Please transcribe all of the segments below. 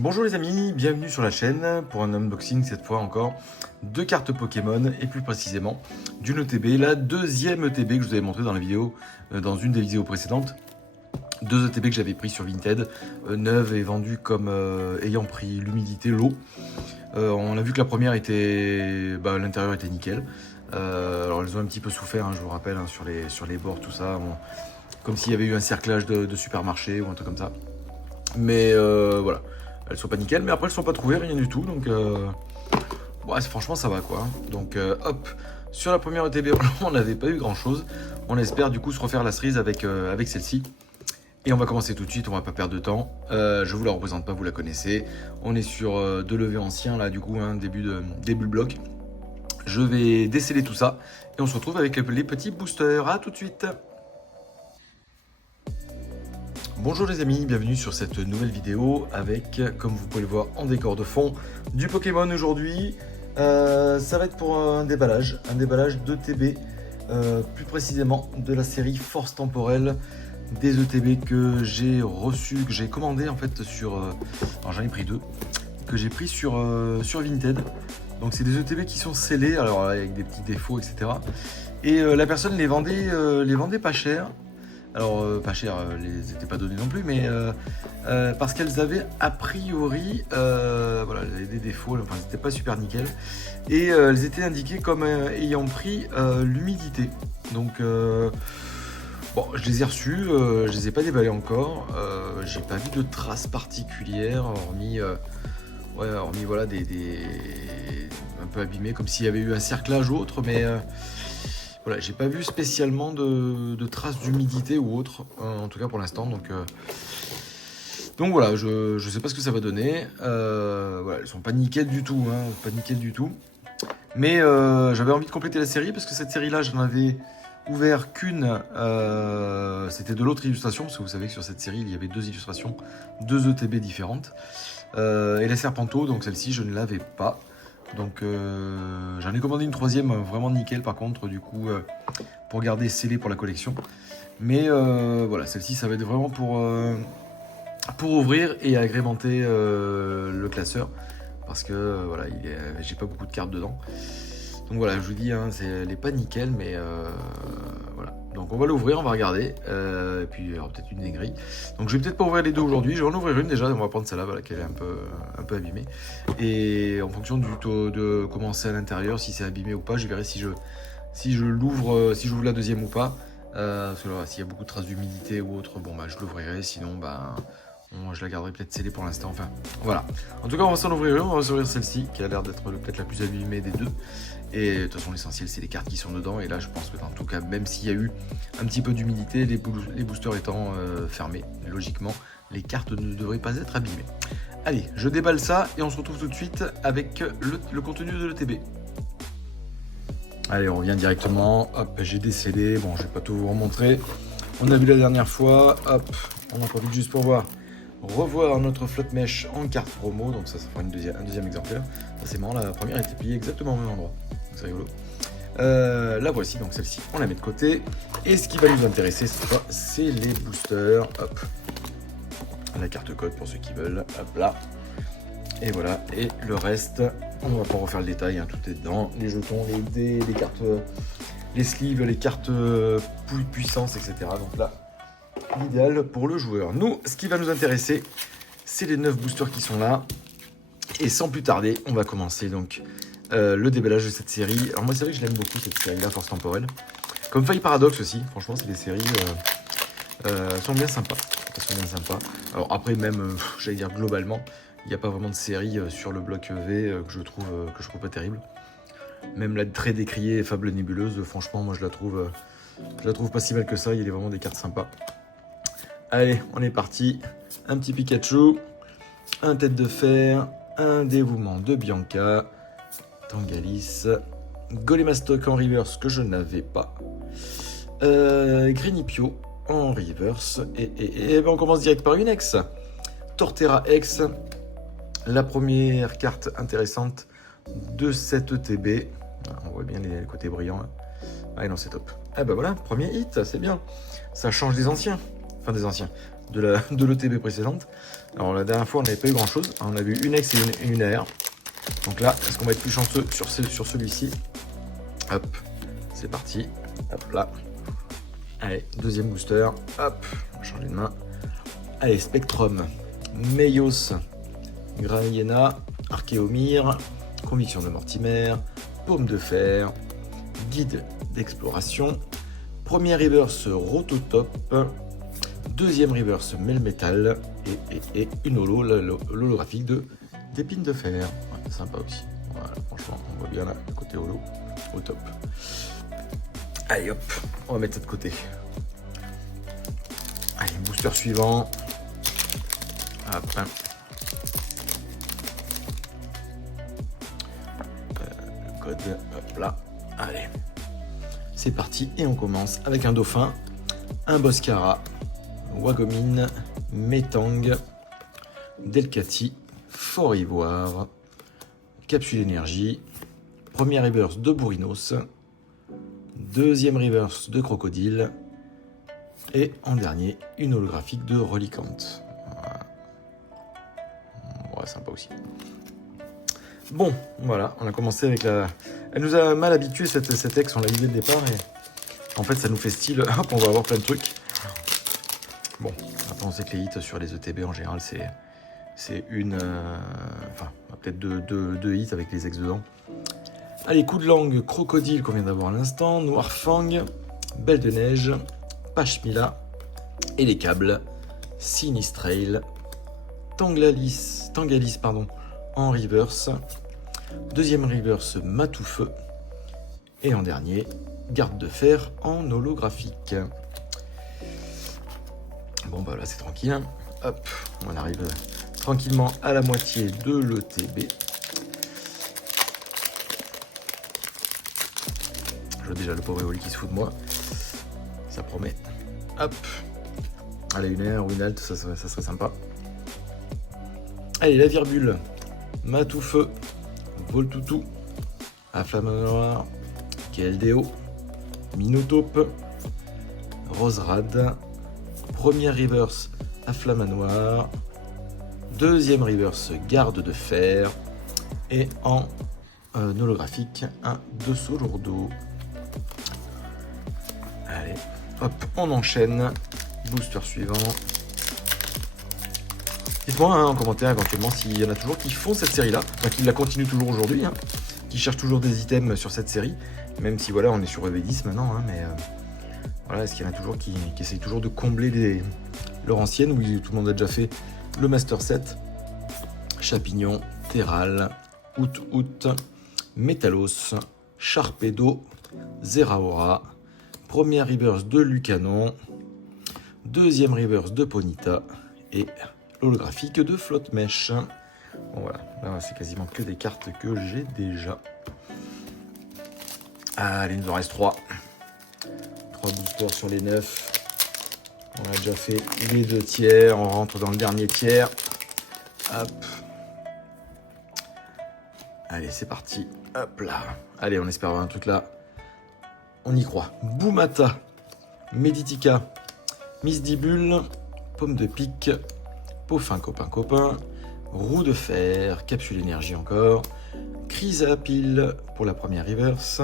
Bonjour les amis, bienvenue sur la chaîne pour un unboxing cette fois encore de cartes Pokémon et plus précisément d'une ETB, la deuxième ETB que je vous avais montré dans la vidéo, dans une des vidéos précédentes. Deux ETB que j'avais pris sur Vinted, neuves et vendues comme ayant pris l'humidité, l'eau. On a vu que la première était, l'intérieur était nickel. Alors elles ont un petit peu souffert, je vous rappelle, sur les bords, tout ça, comme s'il y avait eu un cerclage de supermarché ou un truc comme ça. Mais voilà. Elles sont pas nickel, mais après elles sont pas trouvées, rien du tout, donc franchement ça va quoi. Donc hop, sur la première ETB on n'avait pas eu grand chose. On espère du coup se refaire la cerise avec celle-ci. Et on va commencer tout de suite, on va pas perdre de temps. Je vous la représente pas, vous la connaissez. On est sur deux levées anciens là du coup, début de bloc. Je vais déceler tout ça et on se retrouve avec les petits boosters. À tout de suite. Bonjour les amis, bienvenue sur cette nouvelle vidéo avec, comme vous pouvez le voir en décor de fond, du Pokémon aujourd'hui. Ça va être pour un déballage d'ETB, plus précisément de la série Force Temporelle, des ETB que j'ai reçu, que j'ai commandé en fait sur... alors j'en ai pris deux, que j'ai pris sur Vinted. Donc c'est des ETB qui sont scellés, alors avec des petits défauts, etc. Et la personne les vendait pas cher. Alors, pas cher, les étaient pas donnés non plus, mais parce qu'elles avaient a priori, voilà, elles avaient des défauts, enfin, c'était pas super nickel, et elles étaient indiquées comme ayant pris l'humidité. Donc, bon, je les ai reçues, je les ai pas déballées encore, j'ai pas vu de traces particulières, hormis voilà, un peu abîmés, comme s'il y avait eu un cerclage ou autre, mais voilà, j'ai pas vu spécialement de traces d'humidité ou autre, en tout cas pour l'instant. Donc voilà, je sais pas ce que ça va donner. Voilà, elles sont pas nickel du tout, pas nickel du tout. Mais j'avais envie de compléter la série parce que cette série-là, j'en avais ouvert qu'une. C'était de l'autre illustration, parce que vous savez que sur cette série, il y avait deux illustrations, deux ETB différentes. Et la Serpento, donc celle-ci, je ne l'avais pas. Donc j'en ai commandé une troisième vraiment nickel par contre du coup pour garder scellé pour la collection. Mais voilà, celle-ci ça va être vraiment pour ouvrir et agrémenter le classeur. Parce que voilà, j'ai pas beaucoup de cartes dedans. Donc voilà, je vous dis, elle est pas nickel, mais voilà. Donc on va l'ouvrir, on va regarder, et puis il y aura peut-être une aigrie. Donc je vais peut-être pas ouvrir les deux aujourd'hui, je vais en ouvrir une déjà, on va prendre celle-là, voilà, qui est un peu abîmée. Et en fonction du taux de comment c'est à l'intérieur, si c'est abîmé ou pas, je verrai si je l'ouvre, si j'ouvre la deuxième ou pas. Parce que s'il y a beaucoup de traces d'humidité ou autre, bon je l'ouvrirai, sinon je la garderai peut-être scellée pour l'instant, enfin voilà. En tout cas on va s'en ouvrir une, on va s'ouvrir celle-ci, qui a l'air d'être peut-être la plus abîmée des deux. Et de toute façon l'essentiel c'est les cartes qui sont dedans, et là je pense que en tout cas même s'il y a eu un petit peu d'humidité, les boosters étant fermés, logiquement les cartes ne devraient pas être abîmées. Allez, je déballe ça et on se retrouve tout de suite avec le contenu de l'ETB. Allez, on revient directement, hop, j'ai décédé, bon je vais pas tout vous remontrer, on a vu la dernière fois, hop, on en profite juste pour revoir notre flotte mèche en carte promo, donc ça fera un deuxième exemplaire. Ça c'est marrant, la première était pliée exactement au même endroit, c'est rigolo. La voici, donc celle-ci on la met de côté, et ce qui va nous intéresser cette fois c'est les boosters, hop, la carte code pour ceux qui veulent, hop là, et voilà, et le reste, on va pas refaire le détail, tout est dedans, les jetons, les dés, les cartes, les sleeves, les cartes puissance, etc. Donc là, l'idéal pour le joueur. Nous, ce qui va nous intéresser, c'est les 9 boosters qui sont là. Et sans plus tarder, on va commencer donc le déballage de cette série. Alors moi, c'est vrai que je l'aime beaucoup cette série-là, Force Temporelle. Comme Faille Paradox aussi, franchement, c'est des séries sont bien sympas. Alors après, même, j'allais dire globalement, il n'y a pas vraiment de série sur le bloc V que je trouve pas terrible. Même la très décriée Fable Nébuleuse, franchement, moi je la trouve pas si mal que ça. Il y a vraiment des cartes sympas. Allez, on est parti. Un petit Pikachu, un Tête de Fer, un Dévouement de Bianca, Tangalis, Golemastoc en reverse que je n'avais pas, Grinipio en reverse, et on commence direct par une ex. Torterra X, la première carte intéressante de cette ETB. On voit bien les côtés brillants. Ah non, c'est top. Ah bah voilà, premier hit, c'est bien. Ça change des anciens. Enfin des anciens. de l'ETB précédente. Alors la dernière fois on n'avait pas eu grand chose, on a vu une X et une AR. Donc là, est-ce qu'on va être plus chanceux sur celui-ci? Hop, c'est parti, hop là. Allez, deuxième booster, hop, on va changer de main. Allez, Spectrum, Meios, Graiena, Archéomir, Conviction de Mortimer, Paume de Fer, Guide d'Exploration, premier reverse Rototop, deuxième reverse Melmetal et une holo, l'holographique d'Épine de Fer. Ouais, sympa aussi. Voilà, franchement, on voit bien là, le côté holo, au top. Allez hop, on va mettre ça de côté. Allez, booster suivant. Hop. Le code, hop là. Allez. C'est parti et on commence avec un dauphin, un Boscara, Wagomine, Metang, Delcati, Fort Ivoire, Capsule Énergie, premier reverse de Bourrinos, deuxième reverse de Crocodile et en dernier une holographique de Reliquant. Voilà. Ouais, sympa aussi. Bon, voilà, on a commencé avec la... Elle nous a mal habitué cette ex, on l'a dit dès le départ et en fait ça nous fait style, hop, on va avoir plein de trucs. Bon, après on sait que les hits sur les ETB en général c'est une... enfin, peut-être deux hits avec les ex dedans. Allez, coup de langue, Crocodile qu'on vient d'avoir à l'instant, Noirfang, Belle de Neige, Pashmila, et les câbles, Sinistrail, Tangalis en reverse, deuxième reverse Matoufeu, et en dernier, Garde de Fer en holographique. Bon bah là c'est tranquille, hop, on arrive tranquillement à la moitié de l'ETB. Je vois déjà le pauvre Evoli qui se fout de moi. Ça promet. Hop. Allez, une air ou une halte, ça serait sympa. Allez, la Virbule. Matoufeu. Voltoutou. Afflamanoir. Keldeo. Minotaube. Roserad. Première reverse Afflamanoir. Deuxième reverse Garde de Fer. Et en holographique, un de Solourdo. Allez, hop, on enchaîne. Booster suivant. Dites-moi en commentaire éventuellement s'il y en a toujours qui font cette série-là, enfin qui la continuent toujours aujourd'hui, qui cherchent toujours des items sur cette série, même si voilà, on est sur EV10 maintenant, mais voilà, est-ce qu'il y en a toujours qui essayent toujours de combler leur ancienne, où tout le monde a déjà fait le Master Set, Chapignon, Terral, Out, Métalos, Sharpedo, Zeraora, première reverse de Lucanon, deuxième reverse de Ponyta et l'holographique de Flotte-Mèche. Bon voilà, là c'est quasiment que des cartes que j'ai déjà. Allez, il nous en reste 3. 3 boosters sur les 9. On a déjà fait les 2 tiers, on rentre dans le dernier tiers. Hop. Allez, c'est parti. Hop là. Allez, on espère avoir un truc là. On y croit. Boumata, Meditica, Misdibule, Pomme de Pique, Peaufin copain, Roue de Fer, Capsule Énergie encore, Chrysapile pour la première reverse,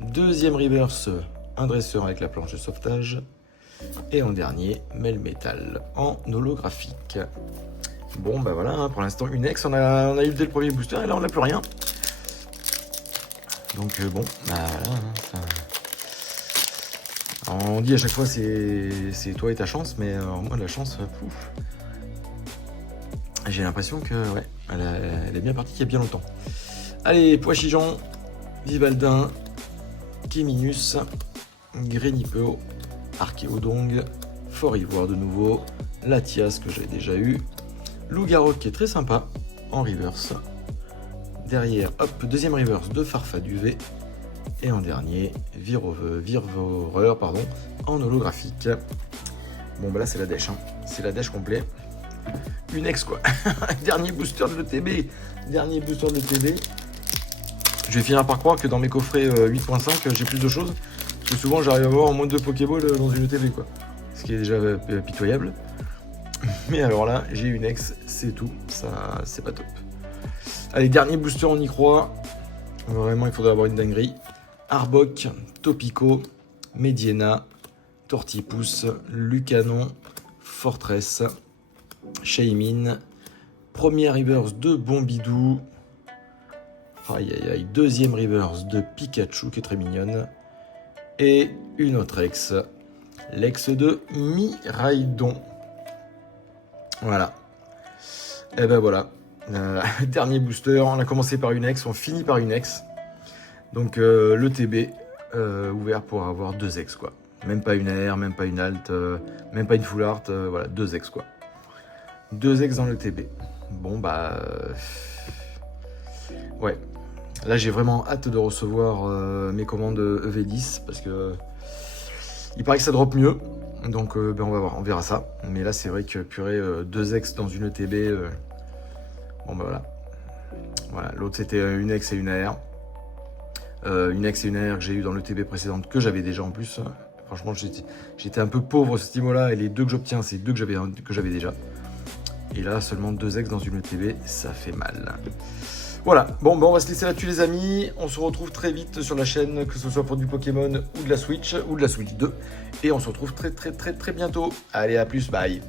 deuxième reverse, un dresseur avec la planche de sauvetage, et en dernier, Melmetal en holographique. Bon, bah voilà, pour l'instant, une ex, on a eu dès le premier booster, et là, on n'a plus rien. Donc, bon, bah voilà. On dit à chaque fois, c'est toi et ta chance, mais moi, la chance, pouf. J'ai l'impression que, ouais, elle est bien partie il y a bien longtemps. Allez, Poichijon, Vivaldin, Kéminus, Grénipeo, Archéodong, Fort Ivoire de nouveau, Latias que j'ai déjà eu, Loup-Garou qui est très sympa en reverse. Derrière, hop, deuxième reverse de Farfaduvé. Et en dernier, Virvoreur, en holographique. Bon, bah là, c'est la dèche. C'est la dèche complet. Une ex, quoi. Dernier booster de l'ETB. Dernier booster de l'ETB. Je vais finir par croire que dans mes coffrets 8.5, j'ai plus de choses. Parce que souvent, j'arrive à avoir au moins 2 Pokéballs dans une ETB, quoi. Ce qui est déjà pitoyable. Mais alors là, j'ai une ex, c'est tout. Ça, c'est pas top. Allez, dernier booster, on y croit. Vraiment, il faudrait avoir une dinguerie. Arbok, Topico, Mediena, Tortipousse, Lucanon, Fortress, Shaymin, première reverse de Bombidou. Aïe aïe aïe, deuxième reverse de Pikachu qui est très mignonne. Et une autre ex, l'ex de Miraidon. Voilà. Et ben voilà. Dernier booster, on a commencé par une ex, on finit par une ex. Donc le TB ouvert pour avoir 2 ex quoi. Même pas une AR, même pas une alt, même pas une full art, voilà, 2 ex quoi. 2 ex dans le TB. Bon bah... ouais. Là j'ai vraiment hâte de recevoir mes commandes EV10 parce que... il paraît que ça drop mieux. Donc ben, on va voir, on verra ça. Mais là c'est vrai que purée, 2 ex dans une ETB... bon ben voilà. Voilà, l'autre c'était une ex et une AR. Une ex et une AR que j'ai eu dans l'ETB précédente que j'avais déjà en plus. Franchement j'étais un peu pauvre ce niveau-là et les 2 que j'obtiens c'est 2 que j'avais déjà. Et là seulement 2 ex dans une ETB, ça fait mal. Voilà, bon ben on va se laisser là-dessus les amis, on se retrouve très vite sur la chaîne, que ce soit pour du Pokémon ou de la Switch 2, et on se retrouve très bientôt. Allez à plus, bye.